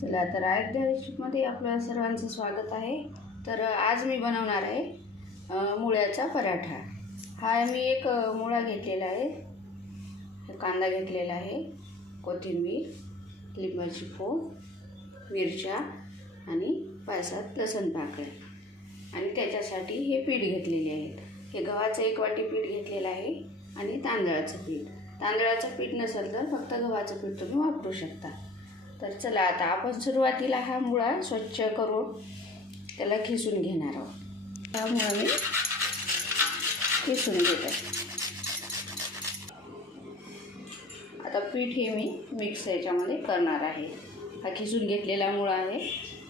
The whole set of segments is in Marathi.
चला तर आयत्या रेसिपीमध्ये आपल्या सर्वांचं स्वागत आहे। तर आज मी बनवणार आहे मुळ्याचा पराठा। हा मी एक मुळा घेतलेला आहे, कांदा घेतलेला आहे, कोथिंबीर, लिंबाची फोड, मिरच्या आणि 5-7 लसूण पाकळ्या आणि त्याच्यासाठी हे पीठ घेतलेले आहेत। हे गव्हाचं 1 वाटी पीठ घेतलेलं आहे आणि तांदळाचं पीठ। तांदळाचं पीठ नसेल तर फक्त गव्हाचं पीठ तुम्ही वापरू शकता। तर चला आता आपण सुरुवातीला हा मुळा स्वच्छ करून त्याला खिसून घेणार आहोत। हा मुळा मी खिसून घेत आहे। आता पीठ हे मी मिक्स याच्यामध्ये करणार आहे। हा खिसून घेतलेला मुळा आहे।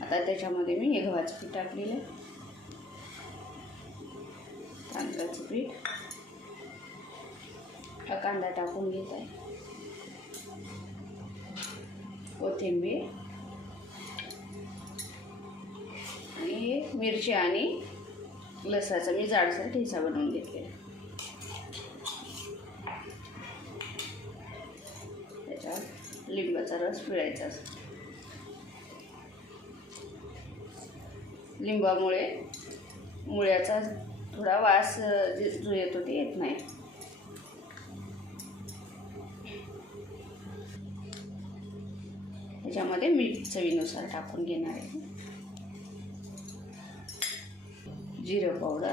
आता त्याच्यामध्ये मी हे गव्हाचं पीठ टाकलेलं आहे, तांदळाचं पीठ, हा कांदा टाकून घेत आहे, कोथिंबीर आणि मिरची आणि लसणाचा मी जाडसर ठेचा बनवून घेतलेला। त्याच्यात लिंबाचा रस पिळायचा असतो। लिंबामुळे मुळ्याचा थोडा वास जो येतो ते येत नाही। त्याच्यामध्ये मीठ चवीनुसार टाकून घेणार आहे, जिरं पावडर,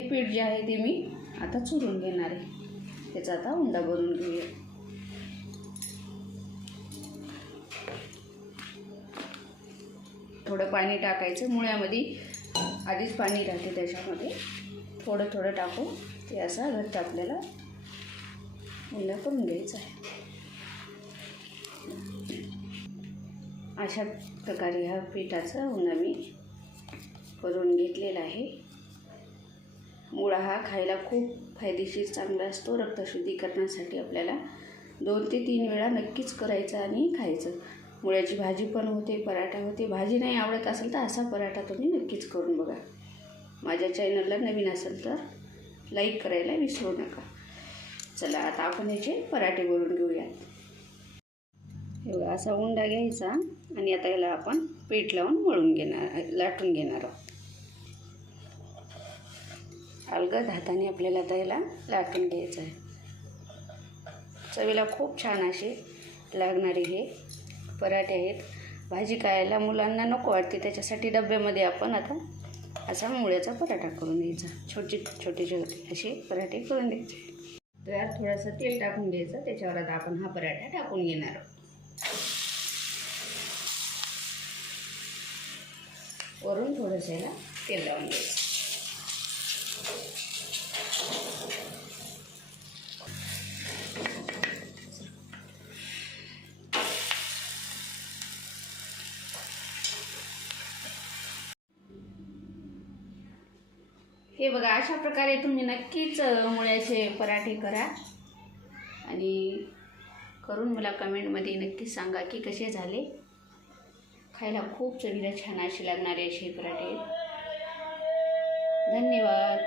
पीठ जे आहे ते मी आता चुरून घेणार आहे। त्याचा आता उंडा बनवून घेऊया। थोडं पाणी टाकायचं, मुळ्यामध्ये आधीच पाणी राहते, त्याच्यामध्ये थोडं थोडं टाकून ते असा घट्ट आपल्याला उंडा करून घ्यायचा आहे। अशा प्रकारे हा पिठाचा उंडा मी करून घेतलेला आहे। मुळा हा खायला खूप फायदेशीर चांगला असतो। रक्तशुद्धीकरणासाठी आपल्याला 2 ते 3 वेळा नक्कीच करायचं आणि खायचं। मुळ्याची भाजी पण होते, पराठा होते। भाजी नाही आवडत असेल तर असा पराठा तुम्ही नक्कीच करून बघा। माझ्या चॅनलला नवीन असेल तर लाईक करायला विसरू नका। चला आता आपण याचे पराठे बनवून घेऊया। हे बघा, असा उंडा घ्यायचा आणि आता याला आपण पीठ लावून मळून घेणार, लाटून घेणार आहोत। अलगद हाताने आपल्याला आता याला लाटून घ्यायचं आहे। चवीला खूप छान असे लागणारे हे पराठे आहेत। भाजी खायला मुलांना नको वाटते, त्याच्यासाठी डब्यामध्ये आपण आता असा मुळ्याचा पराठा करून द्यायचा। छोटे छोटे असे पराठे करून द्यायचे। तर थोडंसं तेल टाकून घ्यायचं, त्याच्यावर आता आपण हा पराठा टाकून घेणार आहोत। वरून थोडंसं याला तेल लावून घ्यायचं। हे बघा, अशा प्रकारे तुम्ही नक्कीच मुळ्याचे पराठे करा आणि करून मला कमेंटमध्ये नक्कीच सांगा की कसे झाले। खायला खूप चवीला छान असे लागणारे असे पराठे। धन्यवाद।